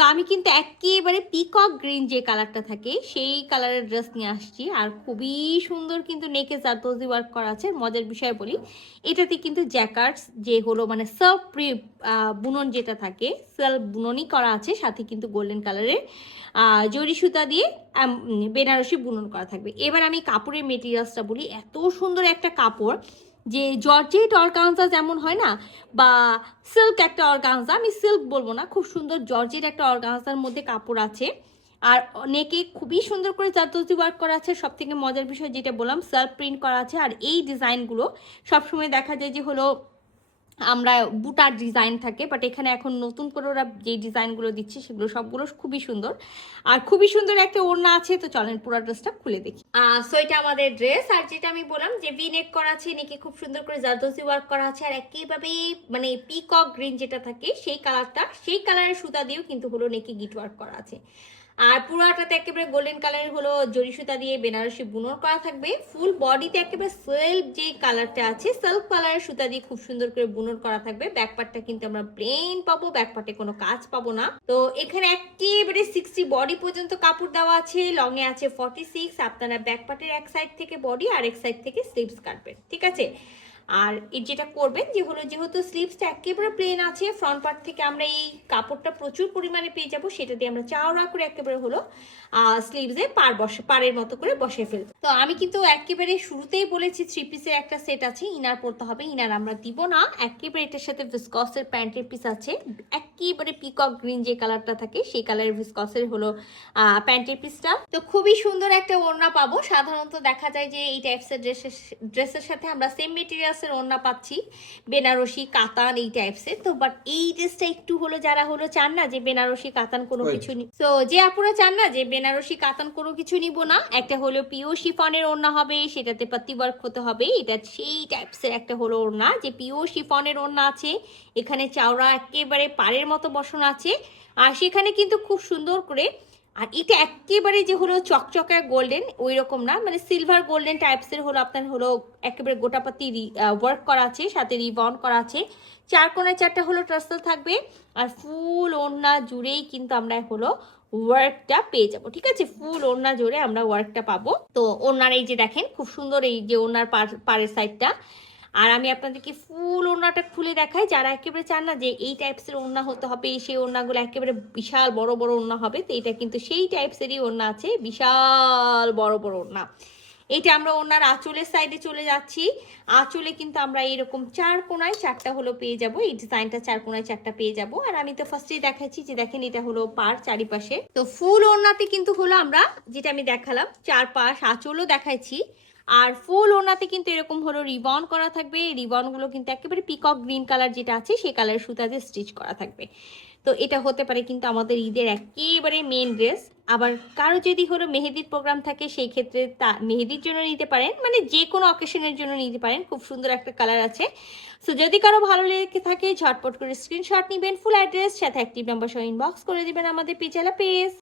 তো আমি কিন্তু একেবারে পিকক গ্রিন যে কালারটা থাকে সেই কালারের ড্রেস নিয়ে আসছি, আর খুবই সুন্দর কিন্তু নেকে জারদোজি ওয়ার্ক করা আছে। মজার বিষয় বলি, এটাতে কিন্তু জ্যাকার্ডস যে হলো মানে সেলফ বুনন যেটা থাকে, সেলফ বুননই করা আছে, সাথে কিন্তু গোল্ডেন কালারের জরি সুতা দিয়ে বেনারসি বুনন করা থাকবে। এবার আমি কাপড়ের মেটেরিয়ালসটা বলি, এত সুন্দর একটা কাপড়, যে জর্জেট অর্গানজা যেমন হয় না, বা সিল্ক একটা অর্গানজা, আমি সিল্ক বলবো না, খুব সুন্দর জর্জেট একটা অর্গানজার মধ্যে কাপড় আছে। আর নেকে খুবই সুন্দর করে জারদোজি ওয়ার্ক করা আছে। সব থেকে মজার বিষয় যেটা বললাম, সেলফ প্রিন্ট করা আছে। আর এই ডিজাইনগুলো সবসময় দেখা যায় যে হলো আমরা বুটার ডিজাইন থাকে, বাট এখানে এখন নতুন করে ওরা যে ডিজাইনগুলো দিচ্ছে সেগুলো সবগুলো খুবই সুন্দর, আর খুবই সুন্দর একটা ওড়না আছে। তো চলেন পুরো ড্রেসটা খুলে দেখি। সো এটা আমাদের ড্রেস, আর যেটা আমি বললাম যে ভি নেক করা আছে, নেকে খুব সুন্দর করে জারদোজি ওয়ার্ক করা আছে, আর একেবারে মানে পিকক গ্রিন যেটা থাকে সেই কালারটা, সেই কালারের সুতা দিয়েও কিন্তু হলো নেকে গিট ওয়ার্ক করা আছে। আর পুরাটাতে একেবারে গোল্ডেন কালারের হলো জরি সুতা দিয়ে বেনারসি বুনন করা থাকবে। ফুল বডিতে একেবারে সেলফ যে কালারটা আছে, সেলফ কালারের সুতা দিয়ে খুব সুন্দর করে বুনন করা থাকবে। ব্যাকপার্টটা কিন্তু আমরা প্লেন পাবো, ব্যাকপার্টে কোনো কাজ পাবো না। তো এখানে একেবারে 60 বডি পর্যন্ত কাপড় দেওয়া আছে, লং এ আছে 46। আপনারা ব্যাকপার্টের এক সাইড থেকে বডি আর এক সাইড থেকে স্লিভস কাটবেন, ঠিক আছে। আর যেটা করবেন যে হলো, যেহেতু স্লিভসটা একেবারে প্লেন আছে, ফ্রন্ট পার্ট থেকে আমরা এই কাপড়টা প্রচুর পরিমাণে পেয়ে যাব, সেটা দিয়ে আমরা চাওড়া করে একেবারে হলো স্লিভসে পাড়ের মতো করে বসে ফেলবো। তো আমি কিন্তু একেবারে শুরুতেই বলেছি 3 পিসের একটা সেট আছে, ইনার পরতে হবে, ইনার আমরা দিব না। একেবারে এটার সাথে ভিসকসের প্যান্টের পিস আছে, একেবারে পিকক গ্রিন যে কালারটা থাকে সেই কালারের ভিসকসের হলো প্যান্টের পিসটা। তো খুবই সুন্দর একটা ওড়না পাবো। সাধারণত দেখা যায় যে এই টাইপসের ড্রেসের সাথে আমরা সেম মেটেরিয়ালসের ওড়না পাচ্ছি, বেনারসি কাতান এই টাইপসের। তো বাট এই ড্রেসটা একটু হলো, যারা হলো চান না যে বেনারসি কাতান কোনো কিছু তো যে আপুরা চান না যে বেনারসি কাতান কোনো কিছু নিব না, একটা হলো পিও শিফনের ওড়না হবে, সেটাতে পাতি ওয়ার্ক হতে হবে, এটা সেই টাইপসের একটা হলো ওড়না যে পিও শিফনের ওড়না আছে। এখানে চাওড়া একেবারে পাড়ের মতো বসানো আছে, আর সেখানে কিন্তু খুব সুন্দর করে, আর এটা একেবারে যে হলো চকচকে গোল্ডেন ওই রকম না, মানে সিলভার গোল্ডেন টাইপসের হলো আপনার হলো একেবারে গোটাপাতি ওয়ার্ক করা আছে, সাথে রিবন করা আছে। 4 কোণায় 4টা হলো টার্সেল থাকবে, আর ফুল ওড়না জুড়েই কিন্তু আমরা হলো ওয়ার্কটা পেয়ে যাব, ঠিক আছে। ফুল ওড়না জুড়ে আমরা ওয়ার্কটা পাবো। তো ওড়নার এই যে দেখেন খুব সুন্দর এই যে ওড়নার পাড়ের সাইডটা, আর আমি আপনাদেরকে ফুল ওড়নাটা খুলে দেখাই। যারা একেবারে চান না যে এই টাইপসের ওড়না হতে হবে, সেই ওড়নাগুলো একেবারে বিশাল বড় বড় ওড়না হবে, তো এটা কিন্তু সেই টাইপসেরই ওড়না আছে, বিশাল বড় বড় ওড়না। এটা আমরা ওড়নার আঁচলের সাইডে চলে যাচ্ছি। আঁচলে কিন্তু আমরা এরকম 4 কোণায় 4টা হলো পেয়ে যাব, এই ডিজাইনটা 4 কোণায় 4টা পেয়ে যাব। আর আমি তো ফার্স্টেই দেখাচ্ছি যে দেখেন এটা হলো পার চারিপাশে। তো ফুল ওড়নাতে কিন্তু হলো আমরা যেটা আমি দেখালাম চারপাশ আঁচলও দেখাইছি, আর ফুল ওড়নাতে কিন্তু এরকম হলো রিবন করা থাকবে। রিবনগুলো কিন্তু একেবারে পিকক গ্রিন কালার যেটা আছে সেই কালারের সুতা দিয়ে স্টিচ করা থাকবে। তো এটা হতে পারে কিন্তু আমাদের ঈদের একেবারে মেন ড্রেস। আবার কারো যদি হলো মেহেদির প্রোগ্রাম থাকে সেই ক্ষেত্রে তা মেহেদির জন্য নিতে পারেন, মানে যে কোনো অকেশনের জন্য নিতে পারেন। খুব সুন্দর একটা কালার আছে। সো যদি কারো ভালো লেগে থাকে ঝটপট করে স্ক্রিনশট নেবেন, ফুল অ্যাড্রেস সাথে অ্যাক্টিভ নাম্বার সহ ইনবক্স করে দিবেন আমাদের পেজ।